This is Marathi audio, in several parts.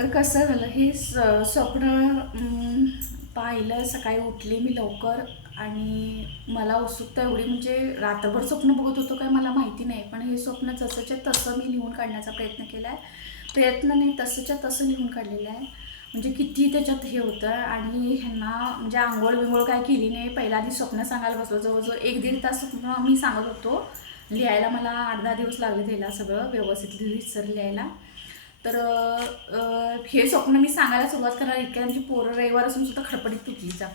तर कसं झालं हे स- स्वप्न पाहिलं सकाळी उठले मी लवकर आणि मला उत्सुकता एवढी म्हणजे रात्रभर स्वप्न बघत होतो काय मला माहिती नाही पण हे स्वप्न जसंच्या तसं मी लिहून काढण्याचा प्रयत्न केला आहे प्रयत्न नाही तसंच्या तसं लिहून काढलेलं आहे. म्हणजे किती त्याच्यात हे होतं आणि ह्यांना म्हणजे आंघोळ बिंघोळ काय केली नाही. पहिला आधी स्वप्न सांगायला बसलो जवळजवळ एक दीड तास स्वप्न मी सांगत होतो. लिहायला मला आठ दहा दिवस लागले त्याला सगळं व्यवस्थित विसर लिहायला. तर हे स्वप्न मी सांगायला सुरुवात करणार इतक्या आमची पोरं रविवार असून सुद्धा खडपडीत तुटली जा.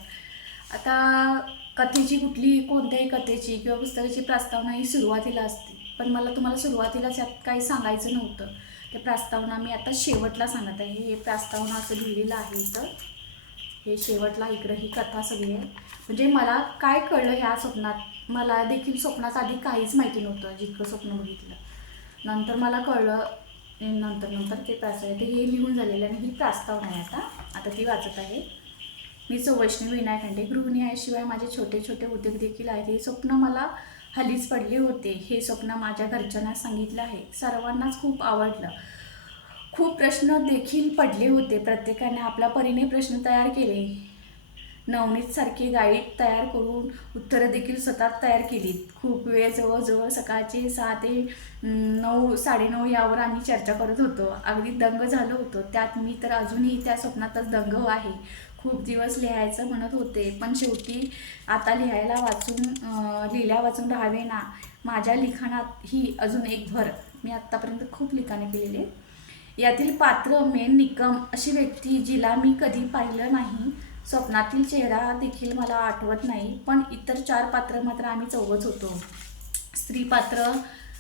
आता कथेची कुठली कोणत्याही कथेची किंवा पुस्तकाची प्रस्तावना ही सुरुवातीला असते. पण मला तुम्हाला सुरुवातीलाच यात काही सांगायचं नव्हतं. ते प्रस्तावना मी आता शेवटला सांगत आहे. हे प्रस्तावना असं लिहिलेलं आहे इथं. हे शेवटला इकडं ही कथा सगळी आहे. म्हणजे मला काय कळलं ह्या स्वप्नात? मला देखील स्वप्नात आधी काहीच माहिती नव्हतं जितकं स्वप्न बघितलं. नंतर मला कळलं नंतर नंतर ते प्रास्ताव आहे. हे लिहून झालेलं आहे आणि ही प्रास्तावना आहे आता. आता ती वाचत आहे. मी सौ वैष्णवी विनायक अंडे गृहिणी आहे. शिवाय माझे छोटे छोटे उद्योग देखील आहेत. हे स्वप्न मला हल्लीच पडले होते. हे स्वप्न माझ्या घरच्यांना सांगितलं आहे. सर्वांनाच खूप आवडलं. खूप प्रश्न देखील पडले होते. प्रत्येकाने आपला परीने प्रश्न तयार केले. नवनीतसारखी गाईड तयार करून उत्तरं देखील स्वतः तयार केलीत खूप वेळ जवळजवळ सकाळचे सहा ते नऊ साडेनऊ यावर आम्ही चर्चा करत होतो. अगदी दंग झालो होतो. त्यात मी तर अजूनही त्या स्वप्नातच दंग आहे. खूप दिवस लिहायचं म्हणत होते पण शेवटी आता लिहायला वाचून लिहिल्या वाचून राहावे ना. माझ्या लिखाणात ही अजून एक भर. मी आत्तापर्यंत खूप लिखाणे केलेले. यातील पात्र मेन निकम अशी व्यक्ती जिला मी कधी पाहिलं नाही. स्वप्नातील चेहरा देखील मला आठवत नाही पण इतर चार पात्र मात्र आम्ही चौघच होतो. स्त्री पात्र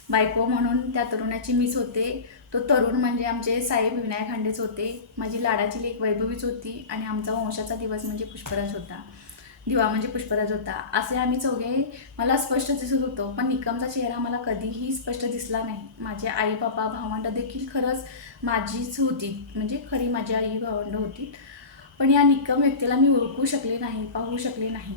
बायको म्हणून त्या तरुणाची मीच होते. तो तरुण म्हणजे आमचे साहेब विनायक खांडेच होते. माझी लाडाची लेख वैभवीच होती आणि आमचा वंशाचा दिवस म्हणजे पुष्पराज होता. दिवा म्हणजे पुष्पराज होता. असे आम्ही चौघे मला स्पष्ट दिसत होतो पण निकमचा चेहरा मला कधीही स्पष्ट दिसला नाही. माझे आई बाबा भावंड देखील खरंच माझीच होती. म्हणजे खरी माझी आई भावंड होती. पण या निकम व्यक्तीला मी ओळखू शकले नाही पाहू शकले नाही.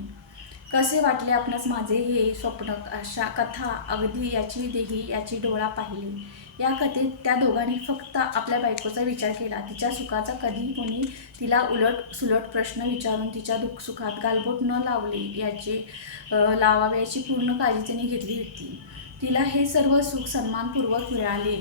कसे वाटले आपणास माझे हे स्वप्न? अशा कथा अगदी याची देही याची डोळा पाहिली. या कथेत त्या दोघांनी फक्त आपल्या बायकोचा विचार केला. तिच्या सुखाचा कधी कोणी तिला उलट सुलट प्रश्न विचारून तिच्या दुःखसुखात गालबोट न लावले याचे लावावे याची पूर्ण काळजी तिने घेतली होती. तिला हे सर्व सुख सन्मानपूर्वक मिळाले.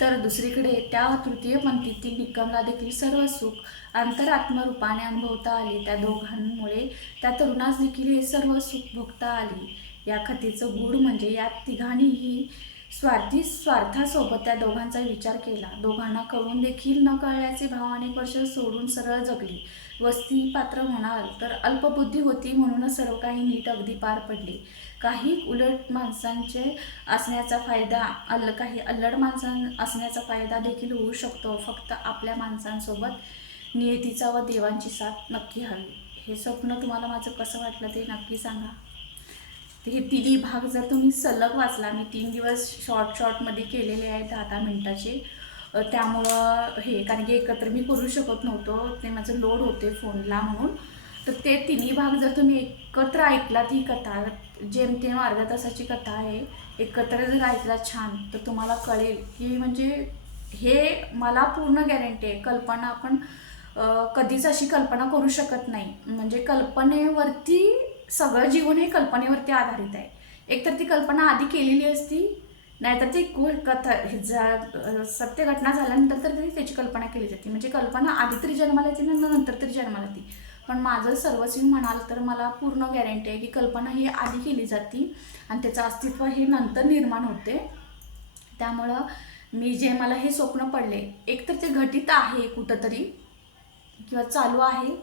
तर दुसरीकडे त्या तृतीयपंथीतील निकमला देखील सर्व सुख अंतरात्मरूपाने अनुभवता आले. त्या दोघांमुळे त्या तरुणास देखील हे सर्व सुख भोगता आले. या कथेचं गूढ म्हणजे या तिघांनीही स्वार्थी स्वार्थासोबत त्या दोघांचा विचार केला. दोघांना कळून देखील न कळल्याचे भाव अनेक वर्ष सोडून सरळ जगली. वस्ती पात्र म्हणाल तर अल्पबुद्धी होती म्हणूनच सर्व काही नीट अगदी पार पडले. काही उलट माणसांचे असण्याचा फायदा अल्ल काही अल्लड माणसां असण्याचा फायदा देखील होऊ शकतो. फक्त आपल्या माणसांसोबत नियतीचा व देवांची साथ नक्की हवी. हे स्वप्न तुम्हाला माझं कसं वाटलं ते नक्की सांगा. हे तिन्ही भाग जर तुम्ही सलग वाचला मी तीन दिवस शॉर्ट शॉर्टमध्ये केलेले आहेत दहा दहा मिनटाचे त्यामुळं हे कारण की एकत्र मी करू शकत नव्हतो ते माझं लोड होते फोनला म्हणून. तर ते तिन्ही भाग जर तुम्ही एकत्र ऐकलात ही कथा जेमतेम अर्ध्या तासाची कथा आहे एकत्र जर ऐकला छान तर तुम्हाला कळेल की म्हणजे हे मला पूर्ण गॅरंटी आहे. कल्पना आपण कधीच अशी कल्पना करू शकत नाही. म्हणजे कल्पनेवरती सगळं जीवन हे कल्पनेवरती आधारित आहे. एकतर ती कल्पना आधी केलेली असती नाहीतर ती गो- कथा हे जा- सत्य घटना झाल्यानंतर तर तरी त्याची कल्पना केली जाते. म्हणजे कल्पना आधी तरी जन्माला येते ना नंतर तरी जन्माला येते. पण माझं सर्वस्वी म्हणाल तर मला पूर्ण गॅरंटी आहे की कल्पना ही आधी केली जाते आणि त्याचं अस्तित्व हे नंतर निर्माण होते. त्यामुळं मी जे मला हे स्वप्न पडले एकतर ते घटित आहे कुठंतरी किंवा चालू आहे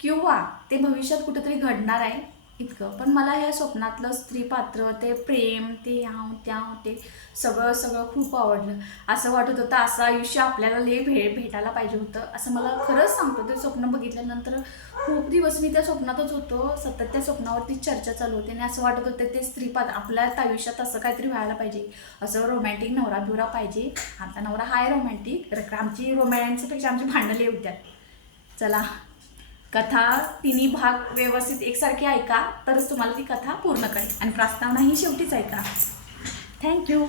किंवा ते भविष्यात कुठंतरी घडणार आहे इतकं. पण मला ह्या स्वप्नातलं स्त्री पात्र ते प्रेम ते ह्या त्या ते सगळं सगळं खूप आवडलं. असं वाटत होतं असं आयुष्य आपल्याला लय भे भेटायला पाहिजे होतं. असं मला खरंच सांगतो ते स्वप्न बघितल्यानंतर खूप दिवस मी त्या स्वप्नातच होतो सतत त्या स्वप्नावरती चर्चा चालू होती. आणि असं वाटत होतं ते स्त्री पात्र आपल्या आयुष्यात असं काहीतरी व्हायला पाहिजे. असं रोमॅन्टिक नवरा बिवरा पाहिजे. आमचा नवरा हाय रोमॅन्टिक आमची रोमॅन्सपेक्षा आमची भांडले होत्यात चला. कथा तिन्ही भाग व्यवस्थित एकसारखी ऐका तरच तुम्हाला ती कथा पूर्ण कळेल. आणि प्रस्तावना ही शेवटीच ऐका. थँक्यू